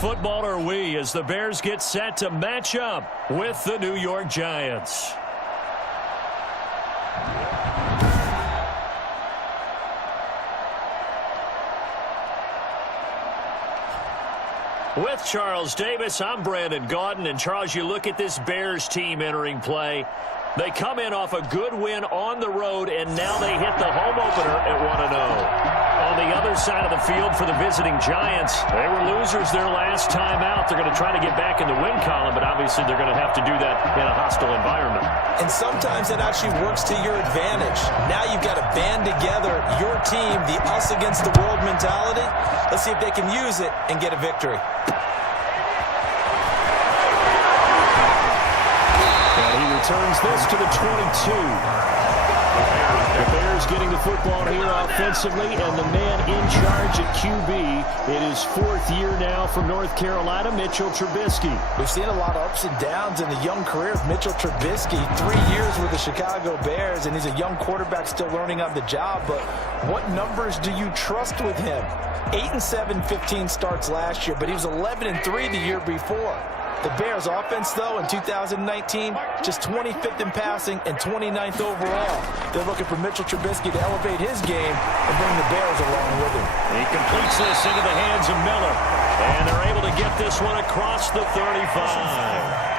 football are we as the Bears get set to match up with the New York Giants? With Charles Davis, I'm Brandon Gaudin. And Charles, you look at this Bears team entering play. They come in off a good win on the road, and now they hit the home opener at 1-0. On the other side of the field for the visiting Giants, they were losers their last time out. They're going to try to get back in the win column, but obviously they're going to have to do that in a hostile environment. And sometimes it actually works to your advantage. Now you've got to band together your team, the us against the world mentality. Let's see if they can use it and get a victory. Turns this to the 22. The Bears getting the football here offensively, and the man in charge at QB. It is fourth year now from North Carolina, Mitchell Trubisky. We've seen a lot of ups and downs in the young career of Mitchell Trubisky. 3 years with the Chicago Bears, and he's a young quarterback still learning on the job. But what numbers do you trust with him? 8-7, 15 starts last year, but he was 11-3 the year before. The Bears offense, though, in 2019, just 25th in passing and 29th overall. They're looking for Mitchell Trubisky to elevate his game and bring the Bears along with him. He completes this into the hands of Miller, and they're able to get this one across the 35.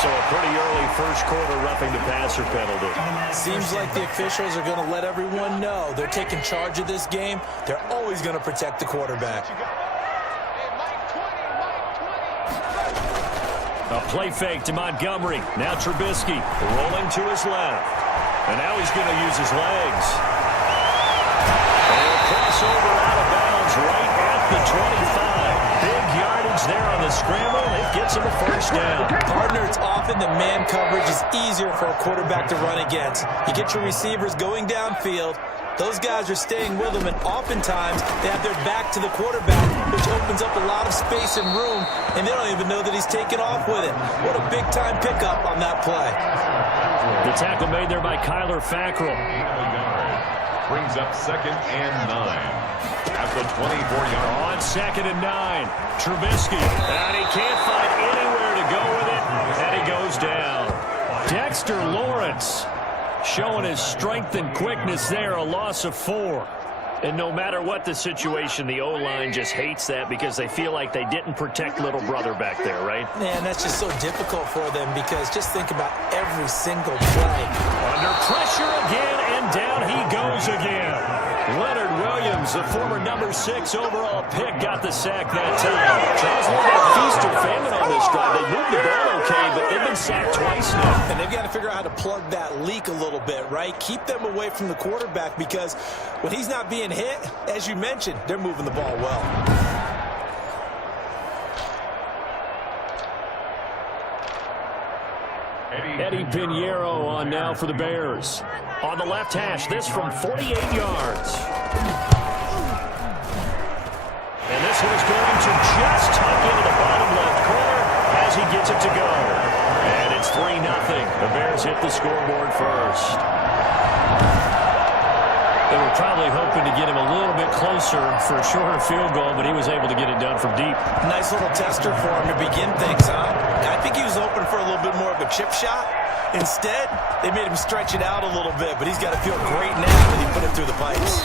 So a pretty early first quarter roughing the passer penalty. Seems like the officials are going to let everyone know they're taking charge of this game. They're always going to protect the quarterback. A play fake to Montgomery. Now Trubisky rolling to his left. And now he's going to use his legs. And a crossover out of bounds right at the 25. Big yardage there on the scramble. It gets him a first down. Partner, it's often the man coverage is easier for a quarterback to run against. You get your receivers going downfield. Those guys are staying with them, and oftentimes they have their back to the quarterback, which opens up a lot of space and room, and they don't even know that he's taken off with it. What a big-time pickup on that play. The tackle made there by Kyler Fackrell. Brings up 2nd and 9 at the 24-yard. On 2nd and 9, Trubisky, and he can't find anywhere to go with it, and he goes down. Dexter Lawrence showing his strength and quickness there, a loss of 4. And no matter what the situation, the O-line just hates that because they feel like they didn't protect little brother back there, right? Man, that's just so difficult for them because just think about every single play. Under pressure again, and down he goes again. Leonard Williams, the former number 6 overall pick, got the sack that time. Charles, a little bit feast or famine on this drive. They moved the ball okay, but they've been sacked twice now. And they've got to figure out how to plug that leak a little bit, right? Keep them away from the quarterback because when he's not being hit, as you mentioned, they're moving the ball well. Eddie Pinheiro on now for the Bears. On the left hash, this from 48 yards. And this one is going to just tuck into the bottom left corner as he gets it to go. And it's 3-0. The Bears hit the scoreboard first. They were probably hoping to get him a little bit closer for a shorter field goal, but he was able to get it done from deep. Nice little tester for him to begin things, huh? I think he was hoping for a little bit more of a chip shot. Instead, they made him stretch it out a little bit, but he's got to feel great now that he put it through the pipes.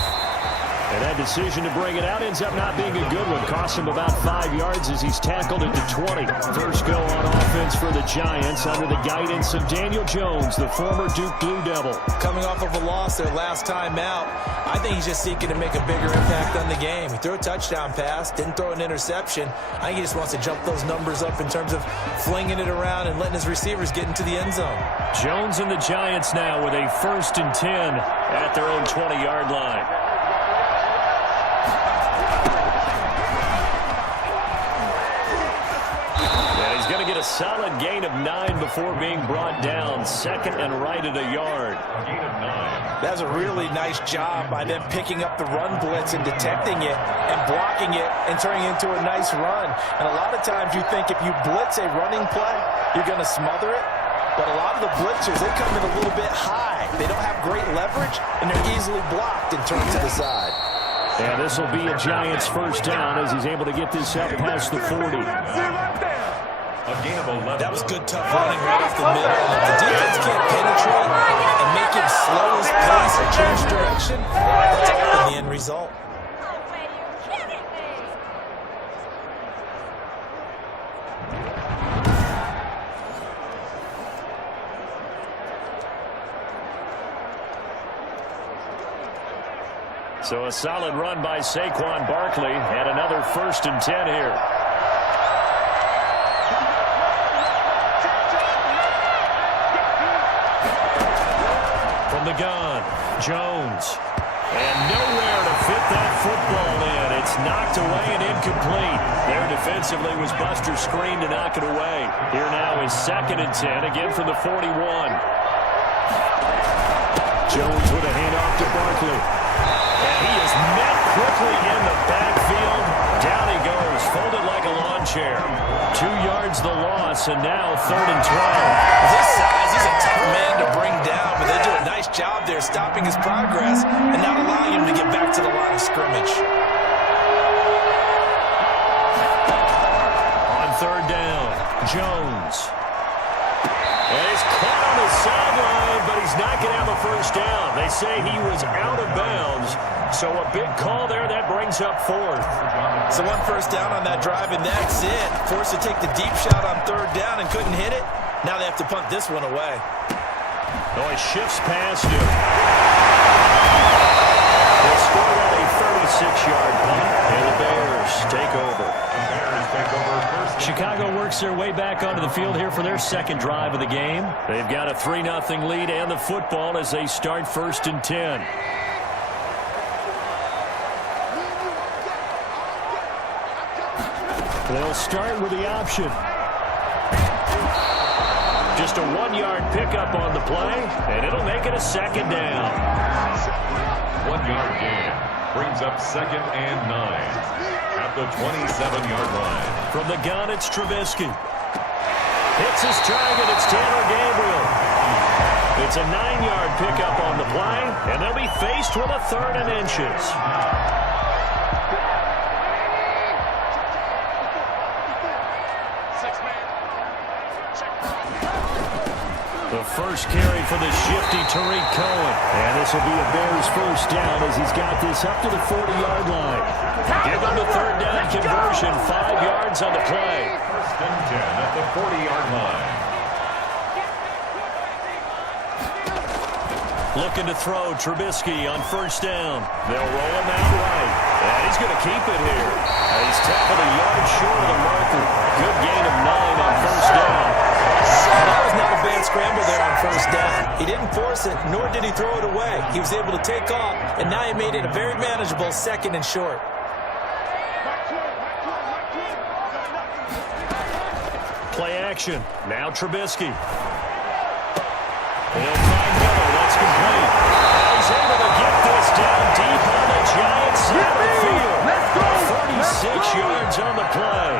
And that decision to bring it out ends up not being a good one. Cost him about 5 yards as he's tackled it to 20. First go on offense for the Giants under the guidance of Daniel Jones, the former Duke Blue Devil. Coming off of a loss their last time out, I think he's just seeking to make a bigger impact on the game. He threw a touchdown pass, didn't throw an interception. I think he just wants to jump those numbers up in terms of flinging it around and letting his receivers get into the end zone. Jones and the Giants now with a 1st and 10 at their own 20-yard line. A solid gain of 9 before being brought down. 2nd and right at a yard. That's a really nice job by them picking up the run blitz and detecting it and blocking it and turning it into a nice run. And a lot of times you think if you blitz a running play, you're going to smother it. but a lot of the blitzers, they come in a little bit high. They don't have great leverage, and they're easily blocked and turned to the side. And this will be a Giants first down as he's able to get this up past the 40. A gain of 11. That was good, tough running right off the middle. If the defense can't penetrate and make him slow his pace or change direction, that's often the end result. So a solid run by Saquon Barkley and another 1st and 10 here. From the gun, Jones. And nowhere to fit that football in. It's knocked away and incomplete. There defensively was Buster screen to knock it away. Here now is 2nd and 10, again from the 41. Jones with a handoff to Barkley. And he is met quickly in the backfield. Down he goes, folded like a lawn chair. 2 yards the loss, and now 3rd and 12. His size, he's a tough man to bring down, but they do a nice job there stopping his progress and not allowing him to get back to the line of scrimmage. On 3rd down, Jones. And he's caught on the sideline, but he's not going to have a first down. They say he was out of bounds, so a big call there that brings up 4th. So 1 first down on that drive, and that's it. Forced to take the deep shot on 3rd down and couldn't hit it. Now they have to punt this one away. Oh, he shifts past him. They scored on a 36-yard punt, and the Bears take over. Chicago works their way back onto the field here for their 2nd drive of the game. They've got a 3-0 lead and the football as they start 1st and 10. They'll start with the option. Just a 1-yard pickup on the play, and it'll make it a 2nd down. 1-yard gain brings up 2nd and 9. At the 27-yard line. From the gun, it's Trubisky. Hits his target. It's Taylor Gabriel. It's a 9-yard pickup on the play, and they'll be faced with a 3rd and inches. The first carry for the shifty Tariq Cohen. And this will be a Bears first down as he's got this up to the 40-yard line. Give him the 3rd down conversion. 5 yards on the play. 1st and 10 at the 40-yard line. Looking to throw Trubisky on 1st down. They'll roll him out right. And he's going to keep it here. He's tackled a yard short of the marker. Good gain of 9 on 1st down. That was not a bad scramble there on 1st down. He didn't force it, nor did he throw it away. He was able to take off, and now he made it a very manageable 2nd and short. Play action. Now Trubisky. He'll find Miller. That's complete. And he's able to get this down deep on the Giants side of the field. 46 yards on the play.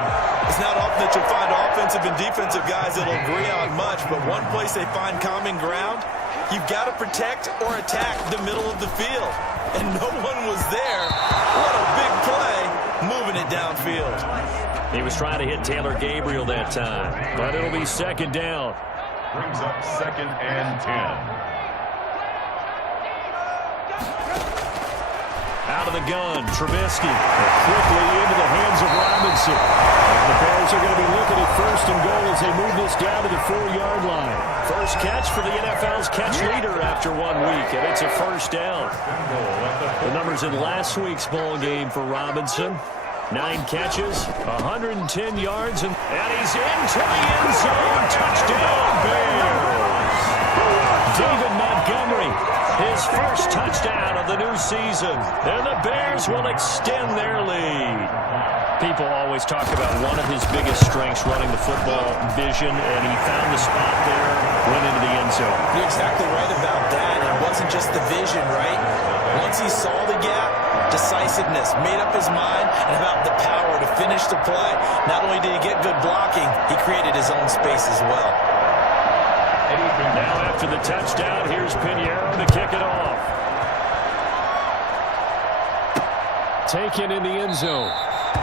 It's not often that you'll find offensive and defensive guys that'll agree on much, but one place they find common ground, you've got to protect or attack the middle of the field. And no one was there. What a big play, moving it downfield. He was trying to hit Taylor Gabriel that time, but it'll be 2nd down. Brings up 2nd and 10. Out of the gun, Trubisky quickly into the hands of Robinson. And the Bears are going to be looking at 1st and goal as they move this down to the 4-yard line. First catch for the NFL's catch leader after 1 week, and it's a 1st down. The numbers in last week's ball game for Robinson. 9 catches, 110 yards, and he's into the end zone. Touchdown, Bears. David Montgomery, his first touchdown of the new season. And the Bears will extend their lead. People always talk about one of his biggest strengths, running the football, vision, and he found the spot there, went into the end zone. You're exactly right about that. It wasn't just the vision, right? Once he saw the gap, decisiveness, made up his mind, and about the power to finish the play. Not only did he get good blocking, he created his own space as well. A Now after the touchdown, here's Pinheiro to kick it off. Taken in the end zone.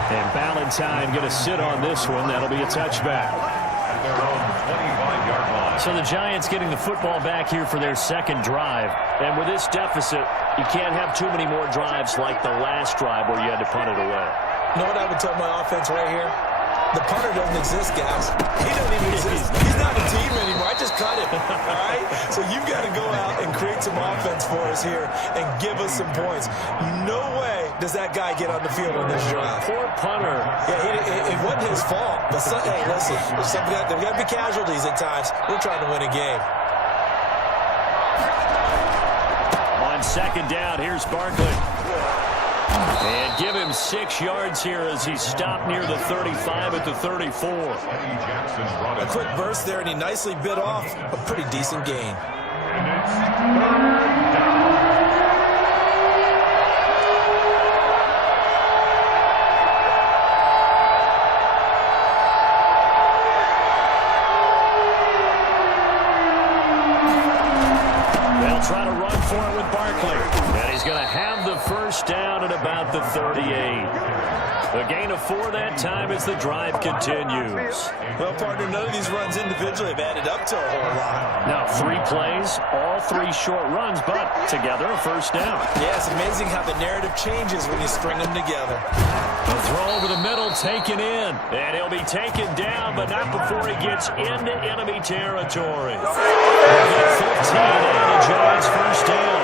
And Ballantyne going to sit on this one. That'll be a touchback. At their own 25-yard line. So the Giants getting the football back here for their second drive. And with this deficit, you can't have too many more drives like the last drive where you had to punt it away. You know what I would tell my offense right here? The punter doesn't exist, guys. He doesn't even exist. He's not a team anymore. I just cut him, all right? So you've got to go out and create some offense for us here and give us some points. No way does that guy get on the field on this drive. Poor punter. Yeah, it wasn't his fault. But hey, listen, there's got to be casualties at times. We're trying to win a game. On second down, here's Barkley. And give him 6 yards here as he's stopped near the 35 at the 34. A quick burst there, and he nicely bit off a pretty decent gain. And it's third down. They'll try to run for it with Barkley. And he's going to have the first down at about the 38. A gain of 4 that time as the drive continues. Well, partner, none of these runs individually have added up to a whole lot. Now 3 plays, all 3 short runs, but together a first down. Yeah, it's amazing how the narrative changes when you string them together. A throw over the middle, taken in. And he'll be taken down, but not before he gets into enemy territory. 15 and the Giants first down.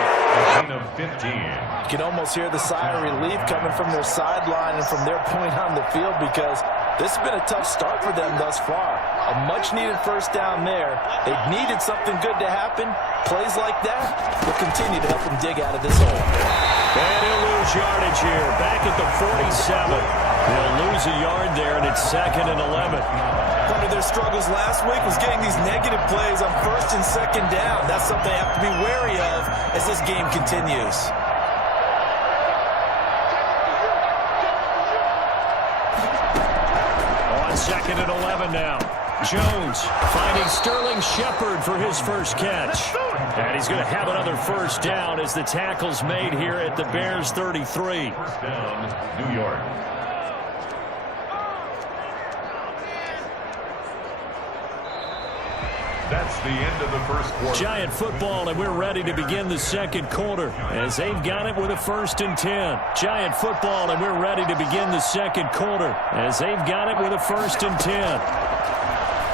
Gain of 15. You can almost hear the sigh of relief coming from their sideline and from their point on the field because this has been a tough start for them thus far. A much-needed first down there. They needed something good to happen. Plays like that will continue to help them dig out of this hole. And he'll lose yardage here. Back at the 47. He'll lose a yard there, and it's 2nd and 11. Part of their struggles last week was getting these negative plays on 1st and 2nd down. That's something they have to be wary of as this game continues. On 2nd and 11 now. Jones finding Sterling Shepard for his first catch. And he's going to have another first down as the tackle's made here at the Bears 33. First down, New York. That's the end of the first quarter. Giant football, and we're ready to begin the second quarter as they've got it with a 1st and 10. Giant football, and we're ready to begin the second quarter as they've got it with a 1st and 10.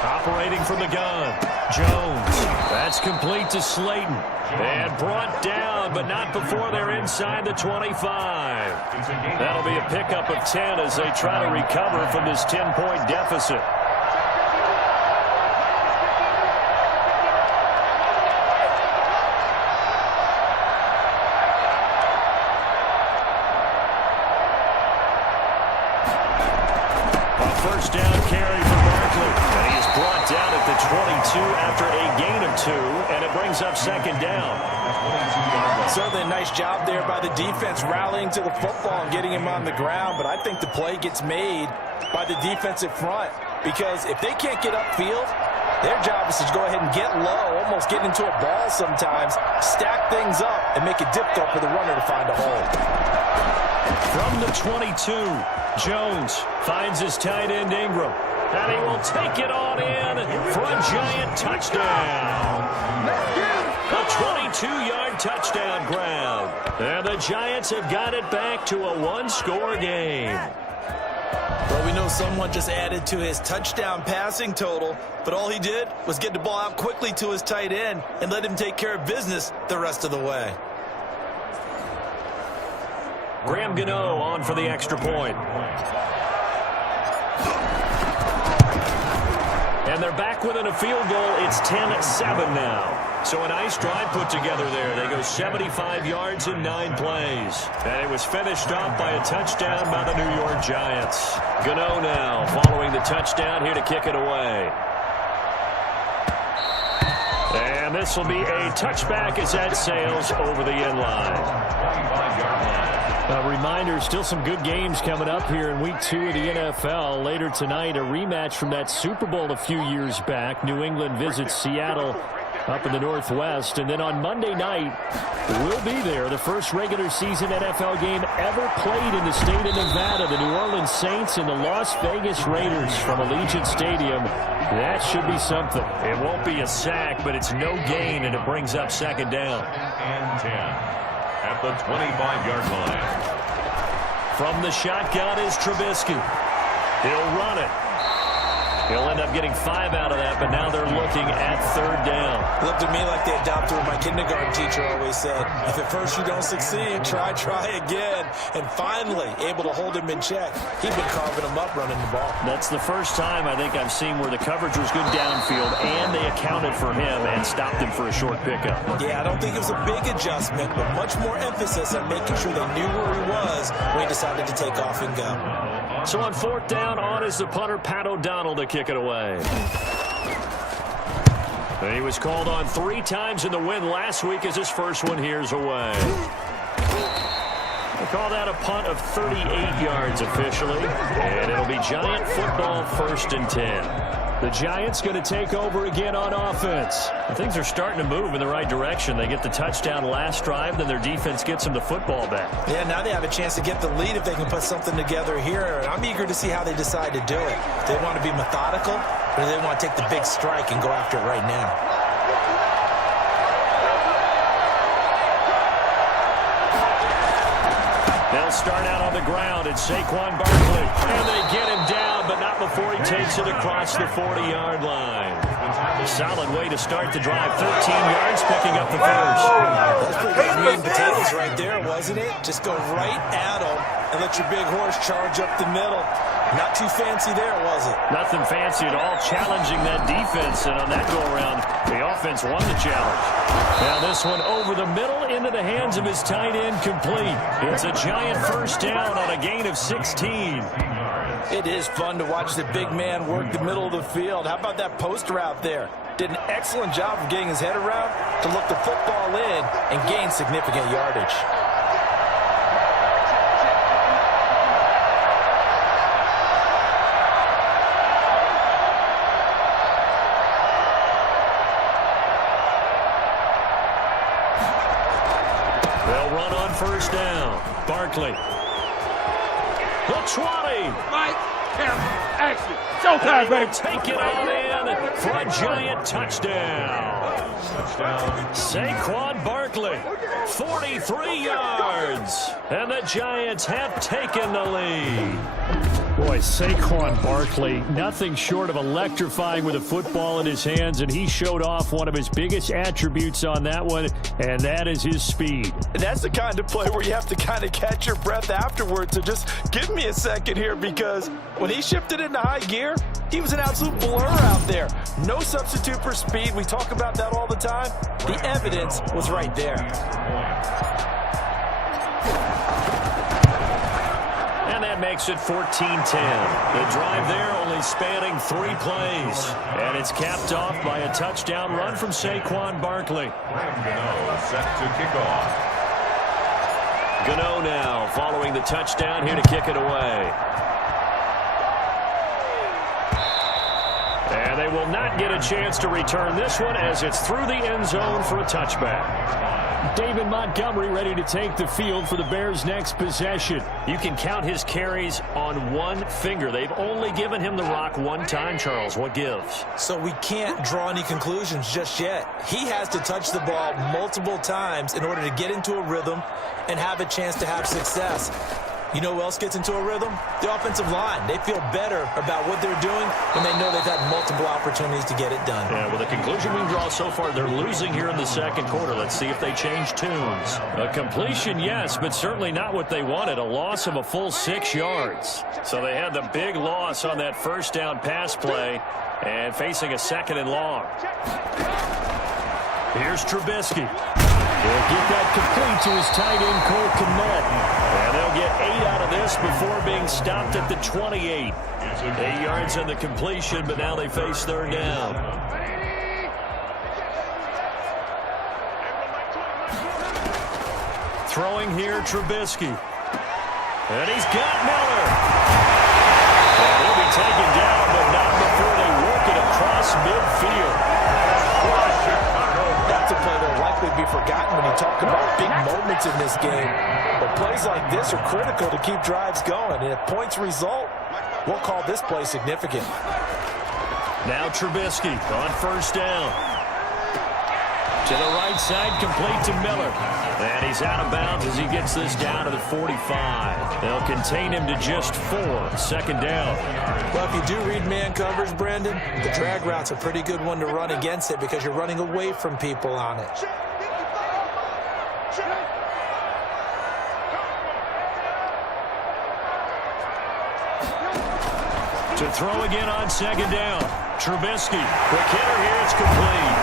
Operating from the gun, Jones. That's complete to Slayton. And brought down, but not before they're inside the 25. That'll be a pickup of 10 as they try to recover from this 10-point deficit. First down carry for Barkley. And he is brought down at the 22 after a gain of 2, and it brings up 2nd down. Certainly a nice job there by the defense rallying to the football and getting him on the ground, but I think the play gets made by the defensive front because if they can't get upfield, their job is to go ahead and get low, almost get into a ball sometimes, stack things up, and make it difficult for the runner to find a hole. From the 22, Jones finds his tight end Ingram. And he will take it on in for a Giant touchdown. A 22-yard touchdown grab. And the Giants have got it back to a 1-score game. Well, we know someone just added to his touchdown passing total, but all he did was get the ball out quickly to his tight end and let him take care of business the rest of the way. Graham Gano on for the extra point. And they're back within a field goal. It's 10-7 now. So a nice drive put together there. They go 75 yards in 9 plays. And it was finished off by a touchdown by the New York Giants. Gano now following the touchdown here to kick it away. And this will be a touchback as that sails over the end line. 25-yard line. A reminder, still some good games coming up here in Week 2 of the NFL. Later tonight, a rematch from that Super Bowl a few years back. New England visits Seattle up in the Northwest. And then on Monday night, we'll be there. The first regular season NFL game ever played in the state of Nevada. The New Orleans Saints and the Las Vegas Raiders from Allegiant Stadium. That should be something. It won't be a sack, but it's no gain, and it brings up second down. And 10 at the 25-yard line. From the shotgun is Trubisky. He'll run it. He'll end up getting 5 out of that, but now they're looking at third down. Looked to me like they adopted what my kindergarten teacher always said. If at first you don't succeed, try again. And finally, able to hold him in check. He'd been carving him up running the ball. That's the first time I think I've seen where the coverage was good downfield, and they accounted for him and stopped him for a short pickup. Yeah, I don't think it was a big adjustment, but much more emphasis on making sure they knew where he was when he decided to take off and go. So on fourth down, on is the punter, Pat O'Donnell, to kick it away. And he was called on 3 times in the win last week as his first one here's away. They call that a punt of 38 yards officially. And it'll be Giant football, 1st and 10. The Giants going to take over again on offense. Things are starting to move in the right direction. They get the touchdown last drive, then their defense gets them the football back. Yeah, now they have a chance to get the lead if they can put something together here. I'm eager to see how they decide to do it. Do they want to be methodical, or do they want to take the big strike and go after it right now? They'll start out on the ground, and Saquon Barkley. And they get him down, but not before he takes it across the 40-yard line. A solid way to start the drive. 13 yards, picking up the first. That's pretty good meat and potatoes right there, wasn't it? Just go right at them and let your big horse charge up the middle. Not too fancy there, was it? Nothing fancy at all, challenging that defense. And on that go-around, the offense won the challenge. Now this one over the middle into the hands of his tight end, complete. It's a Giant first down on a gain of 16. It is fun to watch the big man work the middle of the field. How about that post route there? Did an excellent job of getting his head around to look the football in and gain significant yardage. They'll run on first down. Barkley. The 20. Right, camera, action. Showtime, baby. Take it out in for a Giant touchdown. Saquon Barkley, 43 yards. And the Giants have taken the lead. Boy, Saquon Barkley, nothing short of electrifying with a football in his hands, and he showed off one of his biggest attributes on that one, and that is his speed. And that's the kind of play where you have to kind of catch your breath afterwards. So just give me a second here, because when he shifted into high gear, he was an absolute blur out there. No substitute for speed. We talk about that all the time. The evidence was right there. And that makes it 14-10. The drive there only spanning 3 plays. And it's capped off by a touchdown run from Saquon Barkley. Gano set to kick off. Gano now following the touchdown here to kick it away. And they will not get a chance to return this one as it's through the end zone for a touchback. David Montgomery ready to take the field for the Bears' next possession. You can count his carries on one finger. They've only given him the rock one time, Charles. What gives? So we can't draw any conclusions just yet. He has to touch the ball multiple times in order to get into a rhythm and have a chance to have success. You know who else gets into a rhythm? The offensive line. They feel better about what they're doing when they know they've had multiple opportunities to get it done. Yeah, well, the conclusion we draw so far, they're losing here in the second quarter. Let's see if they change tunes. A completion, yes, but certainly not what they wanted. A loss of a full 6 yards. So they had the big loss on that first down pass play and facing a 2nd and long. Here's Trubisky. He'll get that complete to his tight end, Cole Kmet. And they'll get 8 out of this before being stopped at the 28. 8 yards on the completion, but now they face third down. Throwing here, Trubisky. And he's got Miller. And he'll be taken down, but not before they work it across midfield. forgotten when you talk about big moments in this game. But plays like this are critical to keep drives going. And if points result, we'll call this play significant. Now Trubisky on first down. To the right side, complete to Miller. And he's out of bounds as he gets this down to the 45. They'll contain him to just 4. Second down. Well, if you do read man coverage, Brendan, the drag route's a pretty good one to run against it because you're running away from people on it. To throw again on second down. Trubisky. Quick hitter here. It's complete.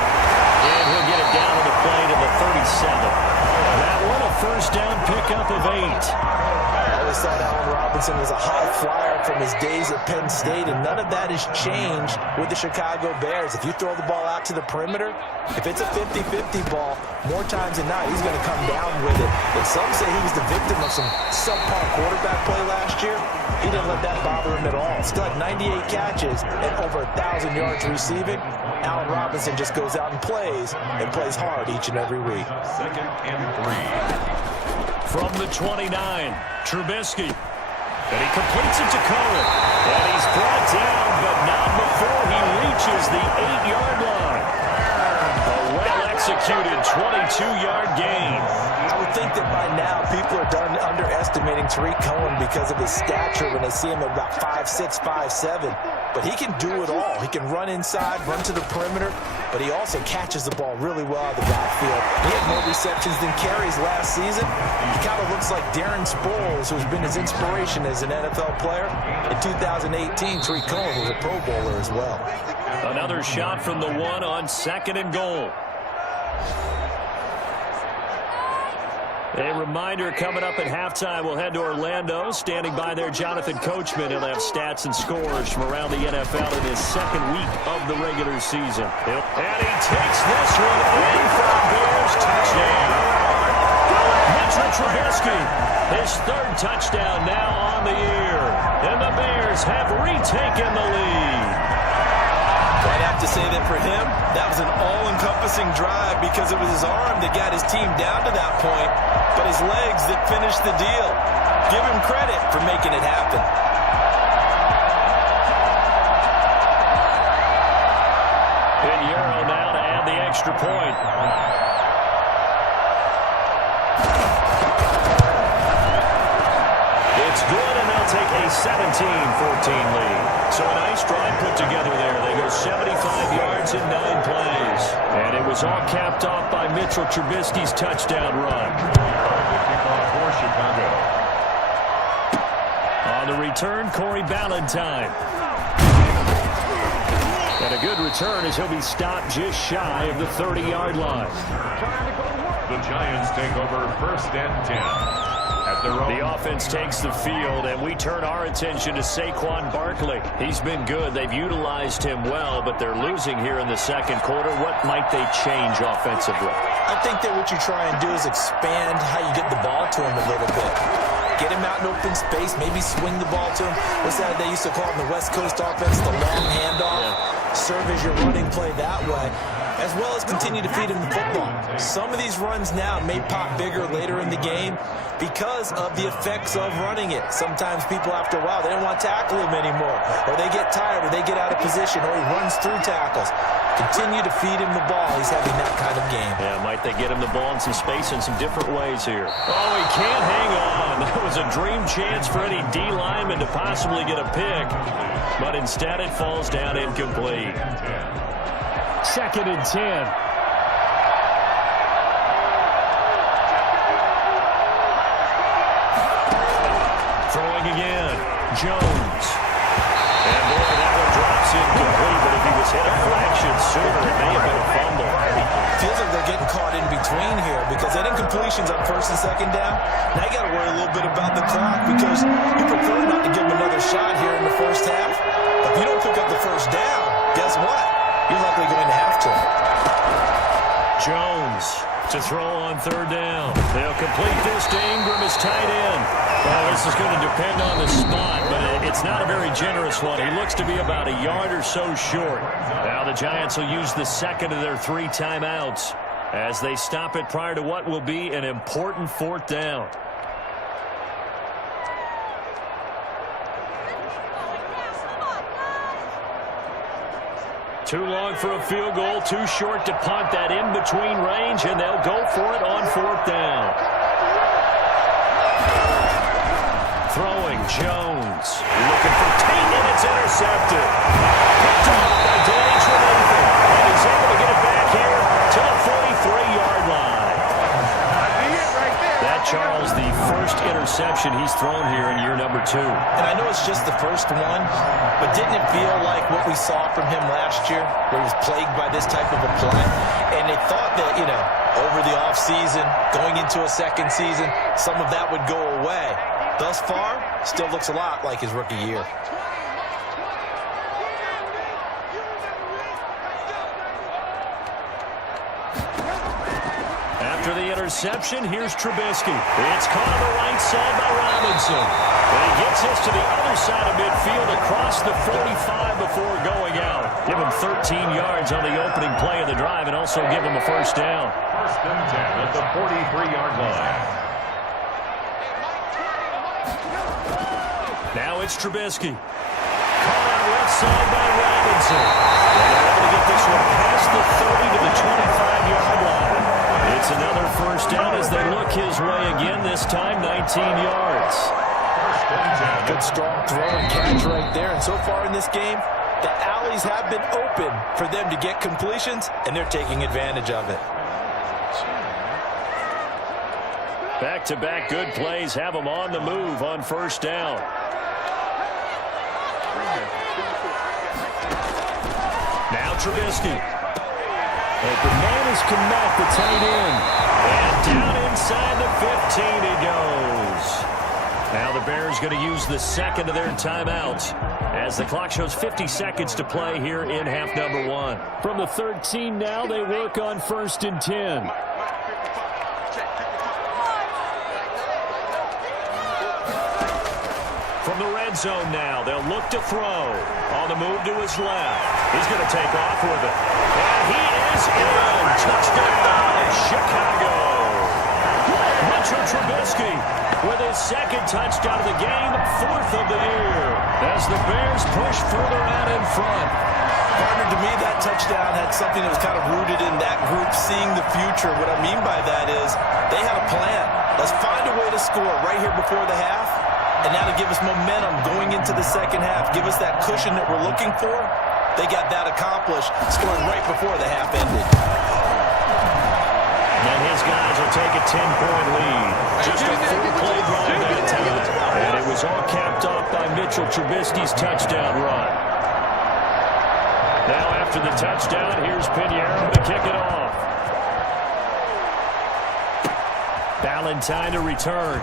And he'll get it down to the play to the 37. That one a first down pickup of 8. I always thought Allen Robinson was a high flyer from his days at Penn State, and none of that has changed with the Chicago Bears. If you throw the ball out to the perimeter, if it's a 50-50 ball, more times than not, he's going to come down with it. And some say he was the victim of some subpar quarterback play last year. He didn't let that bother him at all. Still had 98 catches and over 1,000 yards receiving. Allen Robinson just goes out and plays hard each and every week. Second and 3. From the 29, Trubisky. And he completes it to Cohen. And he's brought down, but not before he reaches the 8-yard line. A well-executed 22-yard gain. I would think that by now people are done underestimating Tariq Cohen because of his stature when they see him at about 5'6", 5'7". But he can do it all. He can run inside, run to the perimeter, but he also catches the ball really well out of the backfield. He had more receptions than carries last season. He kind of looks like Darren Sproles, who's been his inspiration as an NFL player. In 2018, Tariq Cohen was a Pro Bowler as well. Another shot from the 1 on second and goal. A reminder coming up at halftime, we'll head to Orlando. Standing by there, Jonathan Coachman. He'll have stats and scores from around the NFL in his second week of the regular season. And he takes this one in for a Bears touchdown. Mitchell Trubisky, his 3rd touchdown now on the year. And the Bears have retaken the lead. I'd have to say that for him, that was an all-encompassing drive because it was his arm that got his team down to that point, but his legs that finished the deal. Give him credit for making it happen. In Euro now to add the extra point. It's good, and they'll take a 17-14 lead. So a nice drive put together there. They go 75 yards in 9 plays. And it was all capped off by Mitchell Trubisky's touchdown run. For Chicago. On the return, Corey Ballantyne. And a good return as he'll be stopped just shy of the 30-yard line. The Giants take over 1st and 10. The offense takes the field, and we turn our attention to Saquon Barkley. He's been good. They've utilized him well, but they're losing here in the second quarter. What might they change offensively? I think that what you try and do is expand how you get the ball to him a little bit. Get him out in open space, maybe swing the ball to him. What's that they used to call in the West Coast offense, the long handoff? Yeah. Serve as your running play that way, as well as continue to feed him the football. Some of these runs now may pop bigger later in the game because of the effects of running it. Sometimes people, after a while, they don't want to tackle him anymore, or they get tired, or they get out of position, or he runs through tackles. Continue to feed him the ball. He's having that kind of game. Yeah, might they get him the ball in some space in some different ways here. Oh, he can't hang on. That was a dream chance for any D lineman to possibly get a pick, but instead it falls down incomplete. 2nd and 10. Throwing again. Jones. And boy, that one drops incomplete, but if he was hit a fraction sooner, it may have been a fumble. Feels like they're getting caught in between here because that incompletion's on 1st and 2nd down. Now you got to worry a little bit about the clock because you prefer not to give him another shot here in the first half. If you don't pick up the 1st down, guess what? You're likely going to have to. Jones to throw on 3rd down. They'll complete this to Ingram as tight end. Well, this is going to depend on the spot, but it's not a very generous one. He looks to be about a yard or so short. Now the Giants will use the 2nd of their 3 timeouts. as they stop it prior to what will be an important fourth down. Too long for a field goal, too short to punt. That in-between range, and they'll go for it on fourth down. Throwing, Jones. Looking for Tate, and it's intercepted. Picked off by Danny Trevathan. And he's able to get it back here to the 43-yard line. That, Charles, the first interception he's thrown here in year number 2. And I know it's just the first one, but didn't it feel like what we saw from him last year, where he was plagued by this type of a play? And they thought that, over the offseason, going into a second season, some of that would go away. Thus far, still looks a lot like his rookie year. After the interception, here's Trubisky. It's caught on the right side by Robinson. And he gets us to the other side of midfield across the 45 before going out. Give him 13 yards on the opening play of the drive and also give him a first down. First and 10 at the 43-yard line. Now it's Trubisky. Caught on left side by Robinson. And they're able to get this one past the 30 to the 25-yard line. It's another first down as they look his way again, this time 19 yards. Good strong throw and catch right there. And so far in this game, the alleys have been open for them to get completions, and they're taking advantage of it. Back-to-back good plays have them on the move on first down. Now Trubisky. Open man is Kmet, the tight end. And down inside the 15 he goes. Now the Bears going to use the second of their timeouts as the clock shows 50 seconds to play here in half number 1. From the 13 now, they work on first and 10. From the red zone now, they'll look to throw. On the move to his left. He's going to take off with it. And he is in. Touchdown, Chicago. Mitchell Trubisky with his second touchdown of the game, 4th of the year, as the Bears push further out in front. Partner, to me, that touchdown had something that was kind of rooted in that group seeing the future. What I mean by that is they had a plan. Let's find a way to score right here before the half. And now to give us momentum going into the second half, give us that cushion that we're looking for, they got that accomplished, scoring right before the half ended. And his guys will take a 10-point lead. Just a 4-play drive that time. And it was all capped off by Mitchell Trubisky's touchdown run. Now after the touchdown, here's Pinheiro to kick it off. Valentine to return.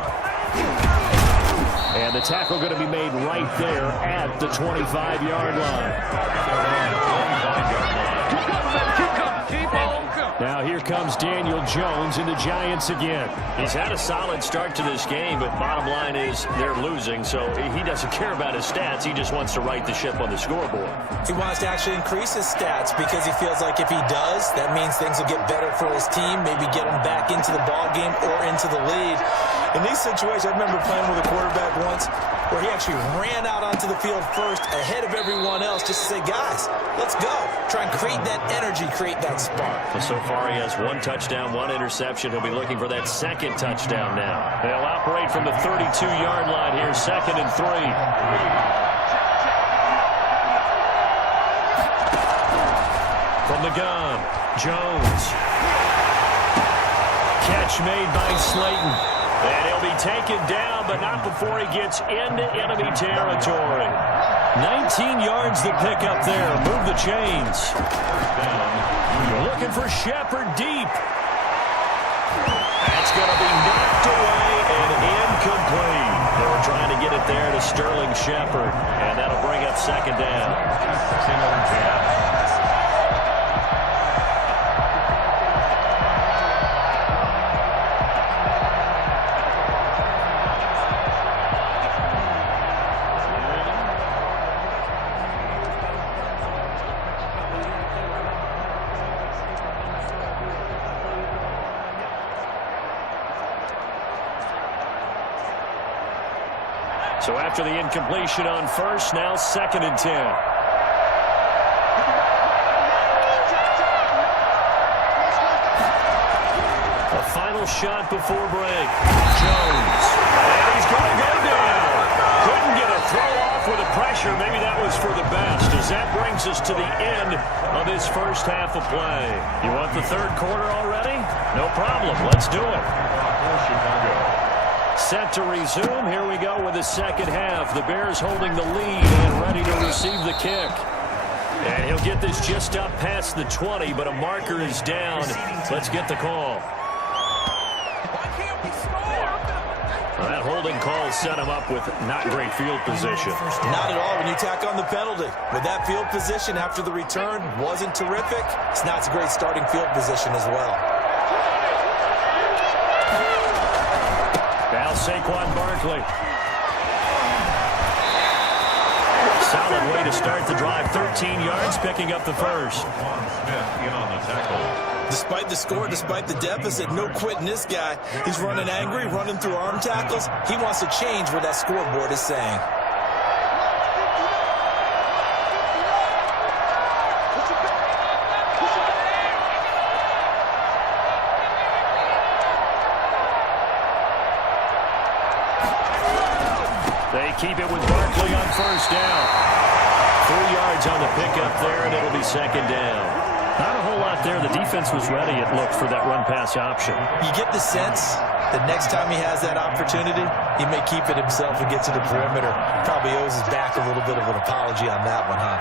And the tackle going to be made right there at the 25-yard line. Now here comes Daniel Jones and the Giants again. He's had a solid start to this game, but bottom line is they're losing, so he doesn't care about his stats. He just wants to right the ship on the scoreboard. He wants to actually increase his stats because he feels like if he does, that means things will get better for his team, maybe get him back into the ball game or into the lead. In these situations, I remember playing with a quarterback once where he actually ran out onto the field first ahead of everyone else just to say, guys, let's go. Try and create that energy, create that spark. Well, so far he has 1 touchdown, 1 interception. He'll be looking for that second touchdown now. They'll operate from the 32-yard line here, 2nd and 3. From the gun, Jones. Catch made by Slayton. And he'll be taken down, but not before he gets into enemy territory. 19 yards to pick up there. Move the chains. Looking for Shepard deep. That's going to be knocked away and incomplete. They were trying to get it there to Sterling Shepard, and that'll bring up 2nd down. So after the incompletion on first, now 2nd and 10. A final shot before break. Jones. And he's going to go down. Couldn't get a throw off with the pressure. Maybe that was for the best, as that brings us to the end of this first half of play. You want the third quarter already? No problem. Let's do it. Set to resume. Here we go with the second half. The Bears holding the lead and ready to receive the kick. And he'll get this just up past the 20, but a marker is down. Let's get the call. That holding call set him up with not great field position. Not at all when you tack on the penalty. With that field position after the return wasn't terrific, it's not a great starting field position as well. Now Saquon Barkley. Solid way to start the drive. 13 yards, picking up the first. Smith in on the tackle. Despite the score, despite the deficit, no quitting this guy. He's running angry, running through arm tackles. He wants to change what that scoreboard is saying. They keep it with Barkley on first down. 3 yards on the pickup there, and it'll be 2nd down. Not a whole lot there. The defense was ready, it looked, for that run-pass option. You get the sense that next time he has that opportunity, he may keep it himself and get to the perimeter. Probably owes his back a little bit of an apology on that one, huh?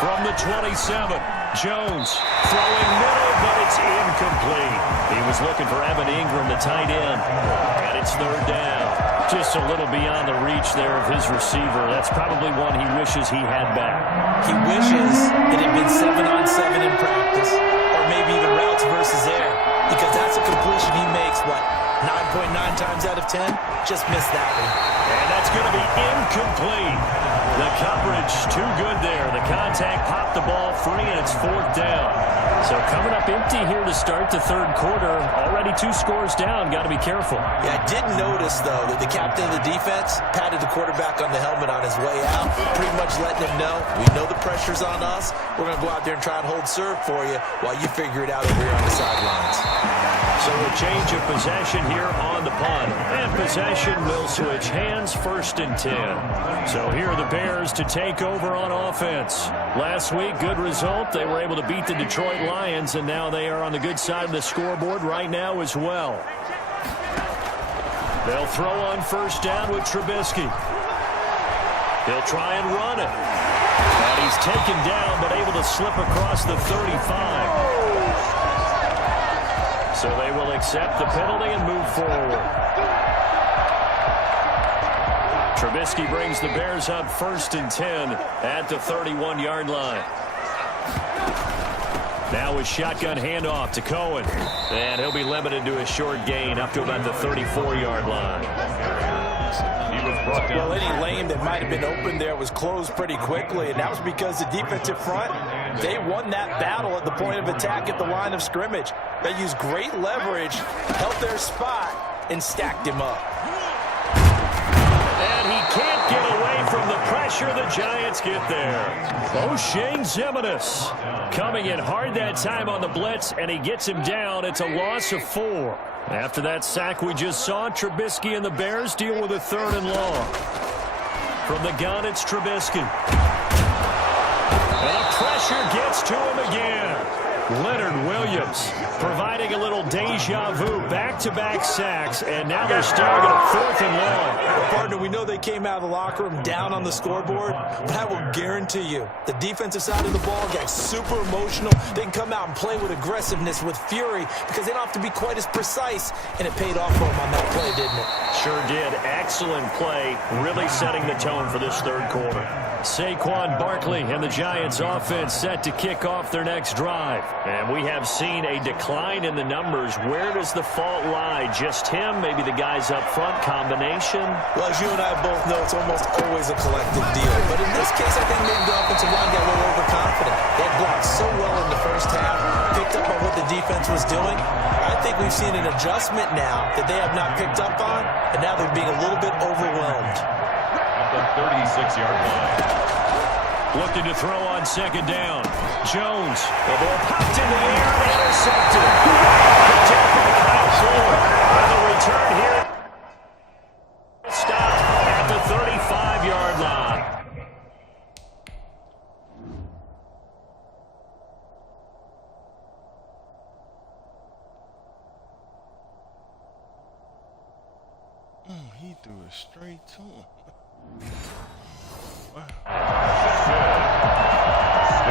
From the 27, Jones throwing middle, but it's incomplete. He was looking for Evan Ingram, the tight end, and it's 3rd down. Just a little beyond the reach there of his receiver. That's probably one he wishes he had back. He wishes it had been 7-on-7 in practice, or maybe even routes versus air, because that's a completion he makes, what, 9.9 times out of 10? Just missed that one. And that's going to be incomplete. The coverage too good there. The contact popped the ball free, and it's 4th down. So coming up empty here to start the third quarter. Already 2 scores down. Got to be careful. Yeah, I did notice, though, that the captain of the defense patted the quarterback on the helmet on his way out, pretty much letting him know, we know the pressure's on us. We're going to go out there and try and hold serve for you while you figure it out over here on the sidelines. So a change of possession here on the punt. And possession will switch hands, 1st and 10. So here are the Bears to take over on offense. Last week, good result. They were able to beat the Detroit Lions, and now they are on the good side of the scoreboard right now as well. They'll throw on first down with Trubisky. He'll try and run it. And he's taken down, but able to slip across the 35. So they will accept the penalty and move forward. Trubisky brings the Bears up 1st and 10 at the 31-yard line. Now a shotgun handoff to Cohen. And he'll be limited to a short gain up to about the 34-yard line. Well, any lane that might have been open there was closed pretty quickly, and that was because the defensive front, they won that battle at the point of attack at the line of scrimmage. They used great leverage, held their spot, and stacked him up. And he can't get away from the pressure. The Giants get there. O'Shane Ximines coming in hard that time on the blitz, and he gets him down. It's a loss of 4. After that sack we just saw, Trubisky and the Bears deal with a 3rd and long. From the gun, it's Trubisky. And the pressure gets to him again. Leonard Williams providing a little deja vu, back-to-back sacks, and now they're staring at a 4th and long. Well, partner, we know they came out of the locker room down on the scoreboard, but I will guarantee you the defensive side of the ball got super emotional. They can come out and play with aggressiveness, with fury, because they don't have to be quite as precise, and it paid off for them on that play, didn't it? Sure did. Excellent play, really setting the tone for this third quarter. Saquon Barkley and the Giants offense set to kick off their next drive. And we have seen a decline in the numbers. Where does the fault lie? Just him? Maybe the guys up front? Combination? Well, as you and I both know, it's almost always a collective deal. But in this case, I think maybe the offensive line got a little overconfident. They had blocked was doing, I think we've seen an adjustment now that they have not picked up on, and now they're being a little bit overwhelmed. At the 36-yard line. Looking to throw on second down. Jones. The ball popped in the air and intercepted. Picked up by Kyle Fuller. And the return here. Stopped at the 35-yard line. He threw it straight to him. The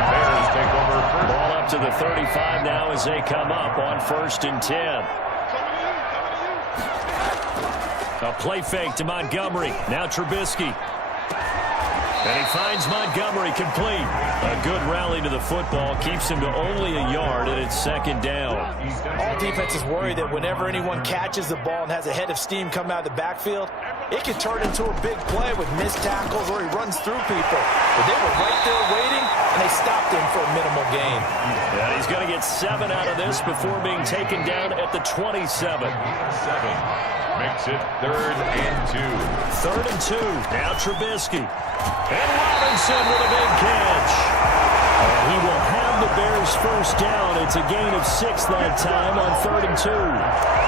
Bears take over first. Ball up to the 35 now as they come up on 1st and 10. A play fake to Montgomery. Now Trubisky. And he finds Montgomery complete. A good rally to the football. Keeps him to only a yard, and it's second down. All defenses worry that whenever anyone catches the ball and has a head of steam come out of the backfield, it can turn into a big play with missed tackles or he runs through people. But they were right there waiting, and they stopped him for a minimal gain. And he's going to get 7 out of this before being taken down at the 27. 7 makes it 3rd and 2. 3rd and 2. Now Trubisky. And Robinson with a big catch. And he will have the Bears first down. It's a gain of 6 that time on 3rd and 2.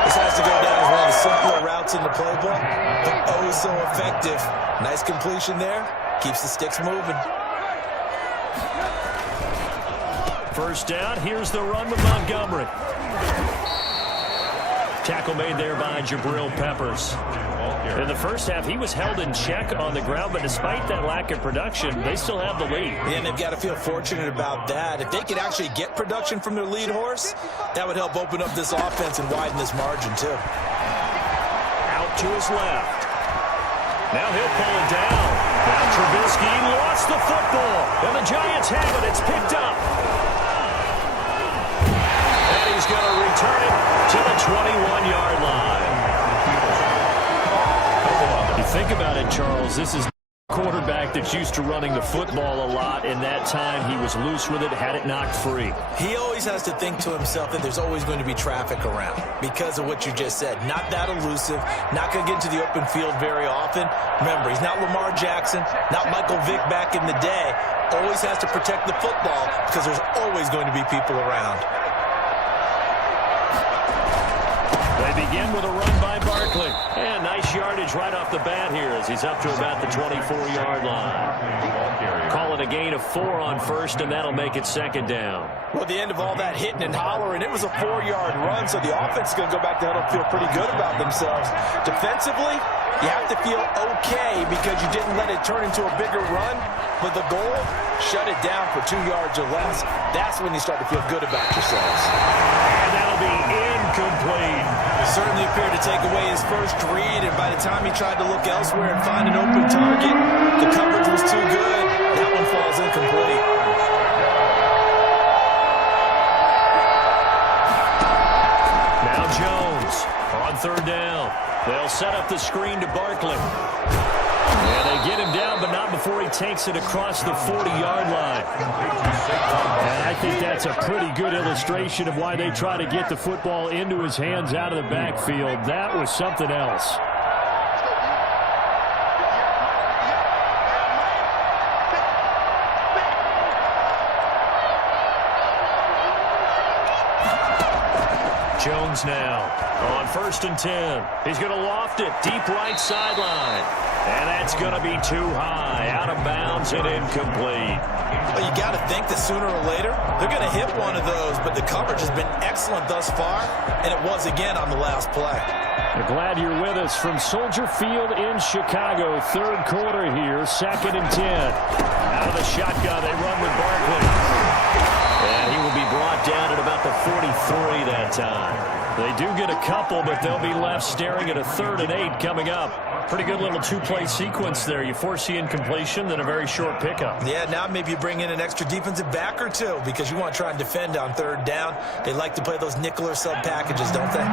This has to go down as one of the simpler routes in the playbook, but oh so effective. Nice completion there. Keeps the sticks moving. First down. Here's the run with Montgomery. Tackle made there by Jabril Peppers. In the first half, he was held in check on the ground, but despite that lack of production, they still have the lead. And they've got to feel fortunate about that. If they could actually get production from their lead horse, that would help open up this offense and widen this margin, too. Out to his left. Now he'll pull it down. Now Trubisky lost the football, and the Giants have it. It's picked up. And he's going to return it to the 21-yard line. You think about it, Charles, this is a quarterback that's used to running the football a lot. In that time, he was loose with it, had it knocked free. He always has to think to himself that there's always going to be traffic around because of what you just said. Not that elusive, not going to get into the open field very often. Remember, he's not Lamar Jackson, not Michael Vick back in the day. Always has to protect the football because there's always going to be people around. They begin with a run by Barkley. And nice yardage right off the bat here as he's up to about the 24-yard line. Call it a gain of 4 on first, and that'll make it second down. Well, at the end of all that hitting and hollering, it was a 4-yard run, so the offense is going to go back to huddle and feel pretty good about themselves. Defensively, you have to feel okay because you didn't let it turn into a bigger run, but the goal, shut it down for 2 yards or less. That's when you start to feel good about yourselves. And that'll be incomplete. Certainly appeared to take away his first read, and by the time he tried to look elsewhere and find an open target, the coverage was too good. That one falls incomplete. Now Jones on 3rd down. They'll set up the screen to Barkley. And they get him down, but not before he takes it across the 40-yard line. And I think that's a pretty good illustration of why they try to get the football into his hands out of the backfield. That was something else. Jones now on 1st and 10. He's going to loft it deep right sideline. And that's going to be too high. Out of bounds and incomplete. Well, you got to think that sooner or later they're going to hit one of those, but the coverage has been excellent thus far, and it was again on the last play. We're glad you're with us from Soldier Field in Chicago. 3rd quarter here, 2nd and 10. Out of the shotgun, they run with Barkley. And he will be brought down at about the 43 that time. They do get a couple, but they'll be left staring at a 3rd and 8 coming up. Pretty good little 2-play sequence there. You force the incompletion, then a very short pickup. Yeah, now maybe you bring in an extra defensive back or two because you want to try and defend on 3rd down. They like to play those nickel or sub packages, don't they?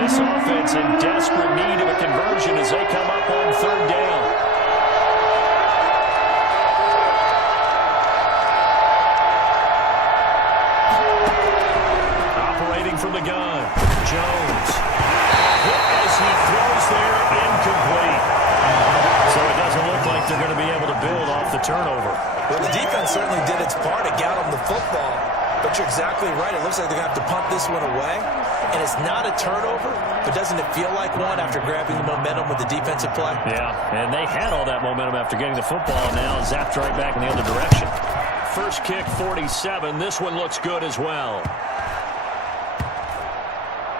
This offense in desperate need of a conversion as they come up on 3rd down. from the gun. Jones. Hit as he throws there, incomplete. So it doesn't look like they're going to be able to build off the turnover. Well, the defense certainly did its part. It got them the football. But you're exactly right. It looks like they're going to have to punt this one away. And it's not a turnover, but doesn't it feel like one after grabbing the momentum with the defensive play? Yeah, and they had all that momentum after getting the football, and now zapped right back in the other direction. First kick, 47. This one looks good as well.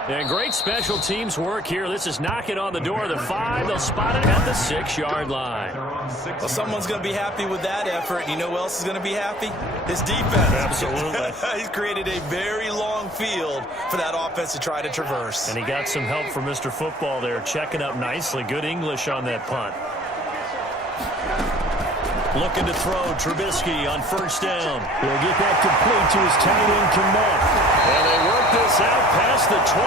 And great special teams work here. This is knocking on the door of the 5. They'll spot it at the 6-yard line. Well, someone's going to be happy with that effort. You know who else is going to be happy? His defense. Absolutely. He's created a very long field for that offense to try to traverse. And he got some help from Mr. Football there, checking up nicely. Good English on that punt. Looking to throw, Trubisky on first down. He'll get that complete to his tight end, Kmet. And they work this out past the 25.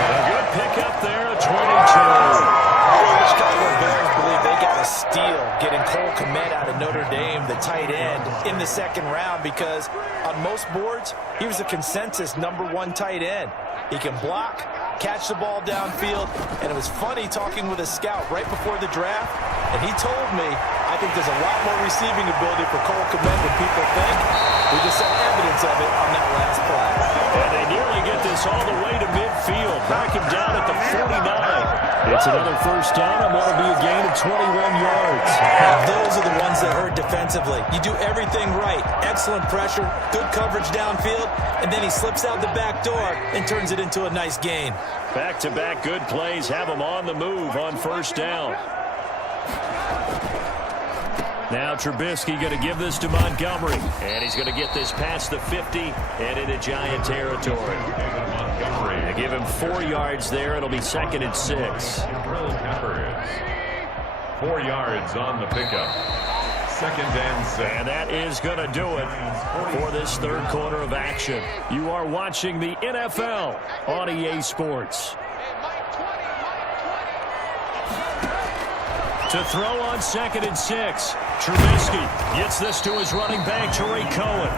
A good pickup there, a 22. The Chicago Bears believe they got a steal getting Cole Kmet out of Notre Dame, the tight end, in the second round because on most boards, he was a consensus #1 tight end. He can block, catch the ball downfield, and it was funny talking with a scout right before the draft, and he told me, I think there's a lot more receiving ability for Cole Kmet than people think. We just saw evidence of it on that last play. And they nearly get this all the way to midfield. Back him down at the 49. It's another first down, and that'll be a gain of 21 yards. Those are the ones that hurt defensively. You do everything right. Excellent pressure, good coverage downfield, and then he slips out the back door and turns it into a nice gain. Back-to-back good plays have him on the move on first down. Now Trubisky going to give this to Montgomery. And he's going to get this past the 50 and into Giant territory. They give him 4 yards there. It'll be 2nd and 6. 4 yards on the pickup. 2nd and 6. And that is going to do it for this third quarter of action. You are watching the NFL on EA Sports. To throw on 2nd and 6. Trubisky gets this to his running back, Tariq Cohen.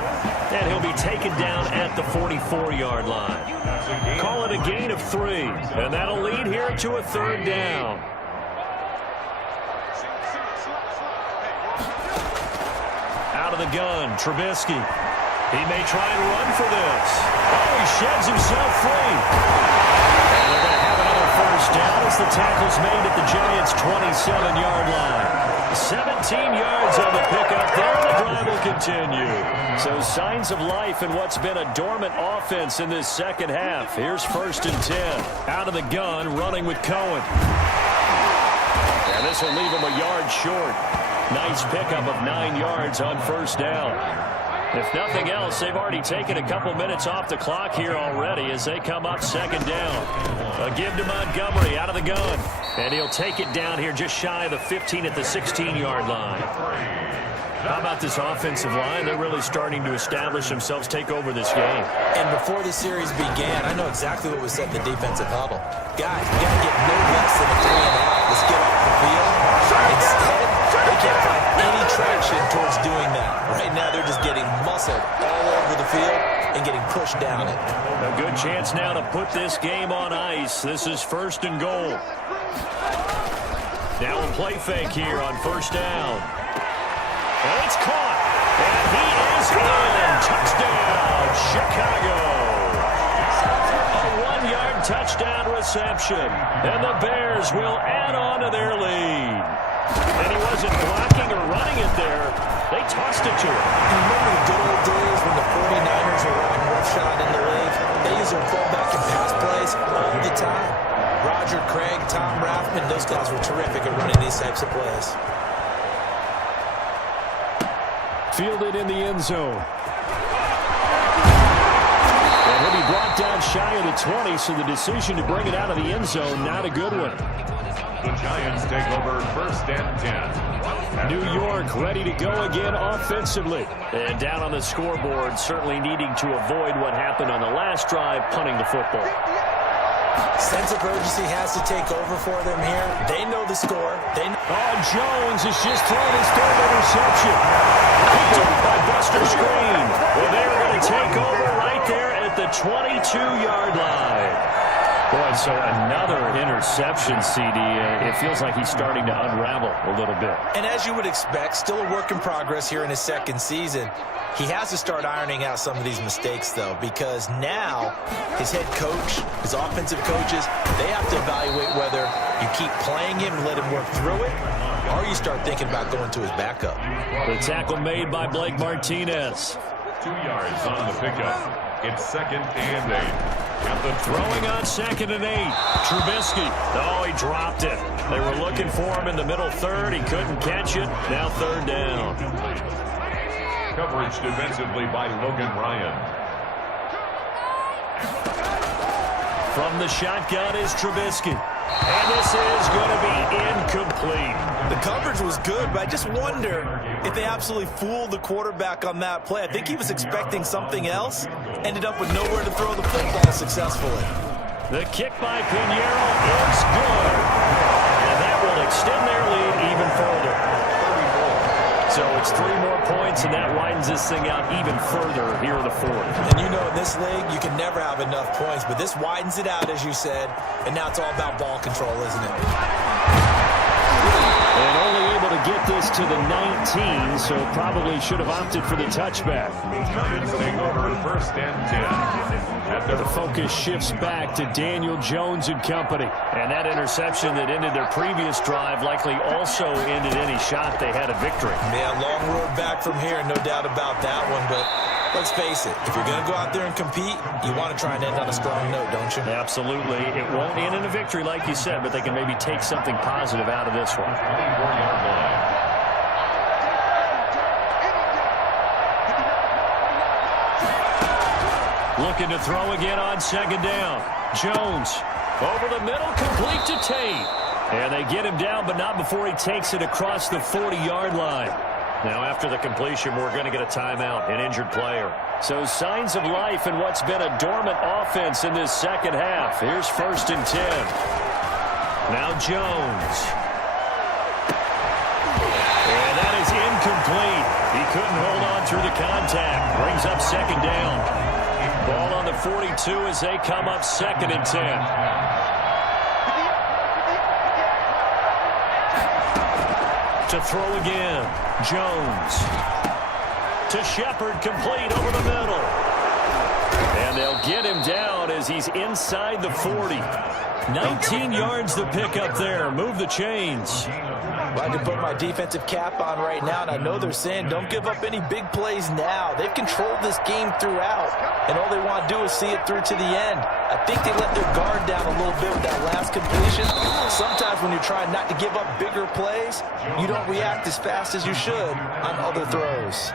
And he'll be taken down at the 44-yard line. Call it a gain of 3. And that'll lead here to a 3rd down. Out of the gun, Trubisky. He may try and run for this. Oh, he sheds himself free. And they're going to have another first down as the tackle's made at the Giants' 27-yard line. 17 yards on the pickup there, and the drive will continue. So signs of life in what's been a dormant offense in this second half. Here's 1st and 10. Out of the gun, running with Cohen. And this will leave him a yard short. Nice pickup of 9 yards on first down. If nothing else, they've already taken a couple minutes off the clock here already as they come up 2nd down. A give to Montgomery out of the gun. And he'll take it down here just shy of the 15 at the 16-yard line. How about this offensive line? They're really starting to establish themselves, take over this game. And before the series began, I know exactly what was said in the defensive huddle. Guys, we got to get no less than a 3-and-out. Let's get off the field. Instead, they can't find any traction towards doing that. Right now, they're just getting muscled all over the field and getting pushed down it. A good chance now to put this game on ice. This is 1st and goal. Now a play fake here on first down. And it's caught. And he is in. Touchdown, Chicago. A 1-yard touchdown reception. And the Bears will add on to their lead. And he wasn't blocking or running it there. They tossed it to him. You remember the good old days when the 49ers were running roughshod in the league? They used their fullback and pass plays all the time. Roger Craig, Tom Rathman, those guys were terrific at running these types of plays. Fielded in the end zone. And he'll be brought down shy of the 20, so the decision to bring it out of the end zone, not a good one. The Giants take over 1st and 10. New York ready to go again offensively. And down on the scoreboard, certainly needing to avoid what happened on the last drive, punting the football. Sense of urgency has to take over for them here. They know the score. They know. Oh, Jones has just thrown his 3rd interception. Picked up by Buster Screen. Well, they're going to take over right there at the 22-yard line. Boy, so another interception, CD. It feels like he's starting to unravel a little bit. And as you would expect, still a work in progress here in his second season. He has to start ironing out some of these mistakes, though, because now his head coach, his offensive coaches, they have to evaluate whether you keep playing him and let him work through it, or you start thinking about going to his backup. The tackle made by Blake Martinez. 2 yards on the pickup. It's 2nd and 8. Throwing on 2nd and 8. Trubisky. Oh, he dropped it. They were looking for him in the middle third. He couldn't catch it. Now 3rd down. Coverage defensively by Logan Ryan. From the shotgun is Trubisky. And this is going to be incomplete. The coverage was good, but I just wonder if they absolutely fooled the quarterback on that play. I think he was expecting something else. Ended up with nowhere to throw the football successfully. The kick by Pinheiro is good. And that will extend their lead even further. So it's 3 more points, and that widens this thing out even further here in the 4th. And you know, in this league, you can never have enough points, but this widens it out, as you said, and now it's all about ball control, isn't it? And only able to get this to the 19, so probably should have opted for the touchback. Take over 1st and 10. The focus shifts back to Daniel Jones and company. And that interception that ended their previous drive likely also ended any shot they had at victory. Man, long road back from here, no doubt about that one, but let's face it, if you're going to go out there and compete, you want to try and end on a strong note, don't you? Absolutely. It won't end in a victory like you said, but they can maybe take something positive out of this one. 24-yard line. Looking to throw again on 2nd down. Jones over the middle, complete to Tate. And they get him down, but not before he takes it across the 40-yard line. Now after the completion, we're going to get a timeout, an injured player. So signs of life in what's been a dormant offense in this second half. Here's 1st and 10. Now Jones. And that is incomplete. He couldn't hold on through the contact. Brings up 2nd down. Ball on the 42 as they come up 2nd and 10. To throw again. Jones. To Shepard, complete over the middle. And they'll get him down as he's inside the 40. 19 yards to pick up there. Move the chains. I can put my defensive cap on right now, and I know they're saying don't give up any big plays now. They've controlled this game throughout, and all they want to do is see it through to the end. I think they let their guard down a little bit with that last completion. Sometimes when you're trying not to give up bigger plays, you don't react as fast as you should on other throws.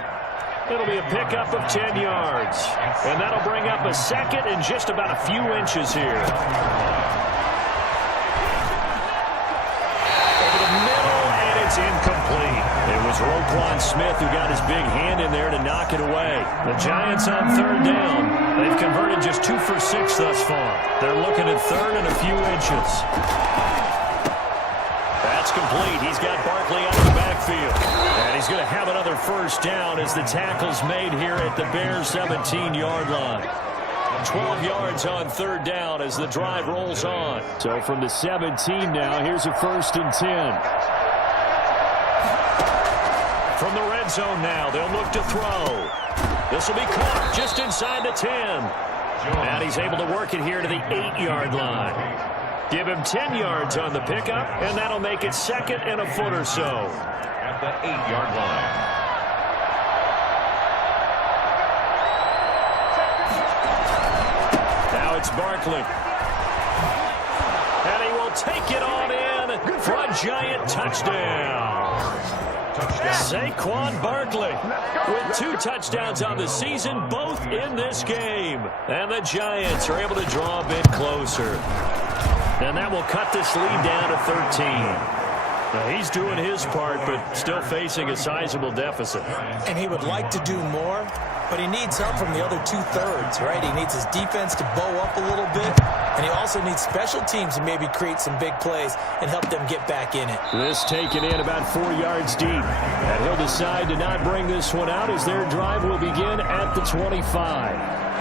It'll be a pickup of 10 yards, and that'll bring up a 2nd and just about a few inches here. It's incomplete. It was Roquan Smith who got his big hand in there to knock it away. The Giants on 3rd down. They've converted just 2 for 6 thus far. They're looking at 3rd and a few inches. That's complete. He's got Barkley out of the backfield. And he's going to have another 1st down as the tackle's made here at the Bears' 17-yard line. 12 yards on 3rd down as the drive rolls on. So from the 17 now, here's a 1st and 10. From the red zone now, they'll look to throw. This will be caught just inside the 10. And he's able to work it here to the 8-yard line. Give him 10 yards on the pickup, and that'll make it 2nd and a foot or so. At the 8-yard line. Now it's Barkley. And he will take it on in for a Giant touchdown. Saquon Barkley with 2 touchdowns on the season, both in this game. And the Giants are able to draw a bit closer. And that will cut this lead down to 13. Now he's doing his part, but still facing a sizable deficit. And he would like to do more, but he needs help from the other 2/3, right? He needs his defense to bow up a little bit, and he also needs special teams to maybe create some big plays and help them get back in it. This taken in about 4 yards deep. And he'll decide to not bring this one out as their drive will begin at the 25.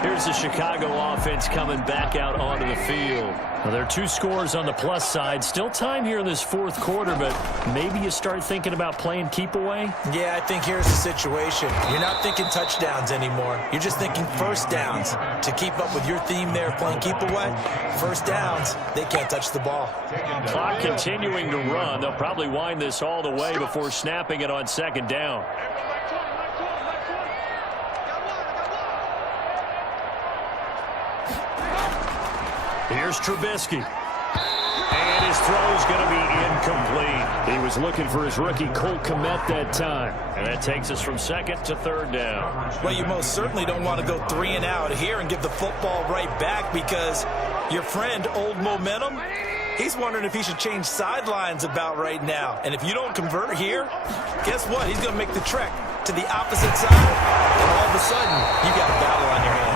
Here's the Chicago offense coming back out onto the field. Well, there are 2 scores on the plus side. Still time here in this fourth quarter, but maybe you start thinking about playing keep away? Yeah, I think here's the situation. You're not thinking touchdowns anymore. You're just thinking first downs. To keep up with your theme there, playing keep away, first downs, they can't touch the ball. Clock continuing to run. They'll probably wind this all the way before snapping it on second down. Here's Trubisky. And his throw's going to be incomplete. He was looking for his rookie Cole Kmet that time. And that takes us from second to third down. Well, you most certainly don't want to go 3 and out here and give the football right back because your friend, Old Momentum, he's wondering if he should change sidelines about right now. And if you don't convert here, guess what? He's going to make the trek to the opposite side. And all of a sudden, you got a battle on your hands.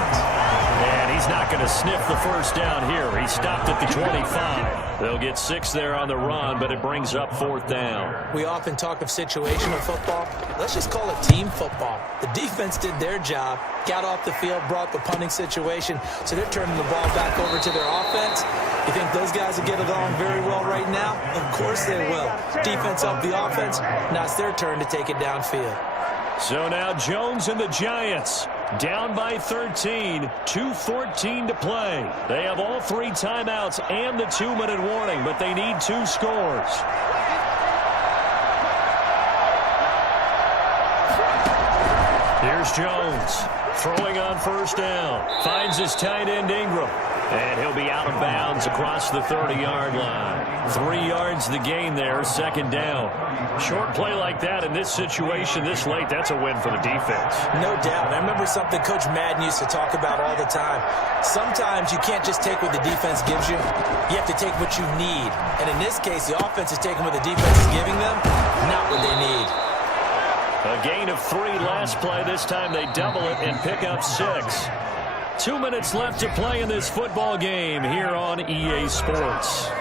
And he's not going to sniff the first down here. He stopped at the 25. They'll get 6 there on the run, but it brings up fourth down. We often talk of situational football. Let's just call it team football. The defense did their job, got off the field, brought the punting situation, so they're turning the ball back over to their offense. You think those guys will get it on very well right now? Of course they will. Defense helped the offense. Now it's their turn to take it downfield. So now Jones and the Giants down by 13, 2:14 to play. They have all 3 timeouts and the 2-minute warning, but they need 2 scores. Here's Jones throwing on first down. Finds his tight end Ingram. And he'll be out of bounds across the 30-yard line. 3 yards the gain there, second down. Short play like that in this situation this late, that's a win for the defense. No doubt. I remember something Coach Madden used to talk about all the time. Sometimes you can't just take what the defense gives you. You have to take what you need. And in this case, the offense is taking what the defense is giving them, not what they need. A gain of 3 last play. This time they double it and pick up 6. 2 minutes left to play in this football game here on EA Sports.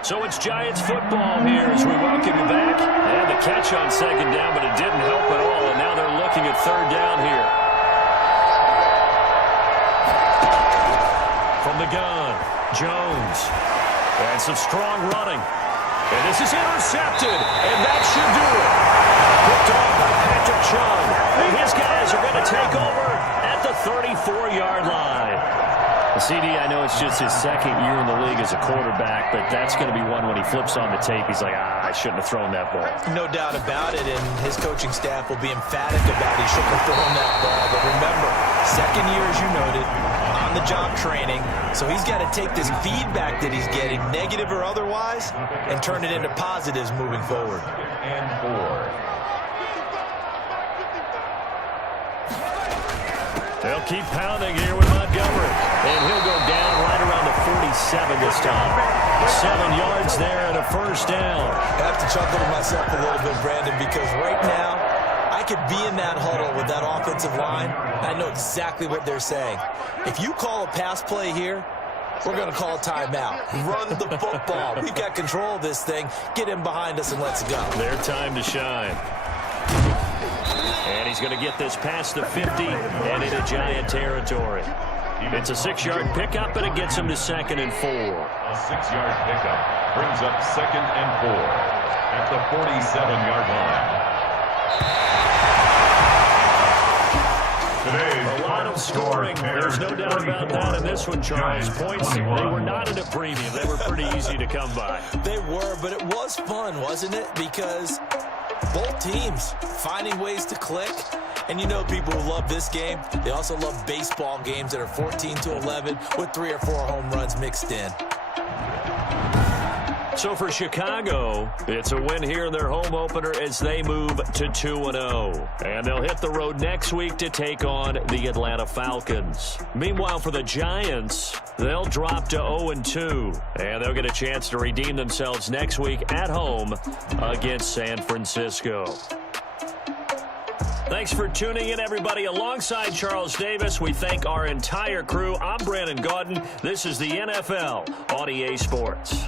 So it's Giants football here as we welcome you back. And the catch on second down, but it didn't help at all. And now they're looking at third down here. From the gun, Jones. And some strong running. And this is intercepted. And that should do it. Picked off by Patrick Chung. And his guys are going to take over at the 34-yard line. CD, I know it's just his second year in the league as a quarterback, but that's going to be one when he flips on the tape. He's like, I shouldn't have thrown that ball. No doubt about it, and his coaching staff will be emphatic about he shouldn't have thrown that ball. But remember, second year, as you noted, on-the-job training, so he's got to take this feedback that he's getting, negative or otherwise, and turn it into positives moving forward. And 4. They'll keep pounding here with Montgomery. And he'll go down right around the 47 this time. 7 yards there and a first down. I have to chuckle to myself a little bit, Brandon, because right now, I could be in that huddle with that offensive line. I know exactly what they're saying. If you call a pass play here, we're going to call a timeout. Run the football. We've got control of this thing. Get in behind us and let's go. Their time to shine. And he's going to get this past the 50 and into Giant territory. It's a 6-yard pickup, and it gets him to 2nd and 4. A 6-yard pickup brings up 2nd and 4 at the 47-yard line. A lot of scoring. There's no doubt about that in this one, Charles. Points, they were not at a premium. They were pretty easy to come by. They were, but it was fun, wasn't it? Because both teams finding ways to click. And you know people who love this game, they also love baseball games that are 14-11 with 3 or 4 home runs mixed in. So for Chicago, it's a win here in their home opener as they move to 2-0. And they'll hit the road next week to take on the Atlanta Falcons. Meanwhile, for the Giants, they'll drop to 0-2. And they'll get a chance to redeem themselves next week at home against San Francisco. Thanks for tuning in, everybody. Alongside Charles Davis, we thank our entire crew. I'm Brandon Gaudin. This is the NFL on EA Sports.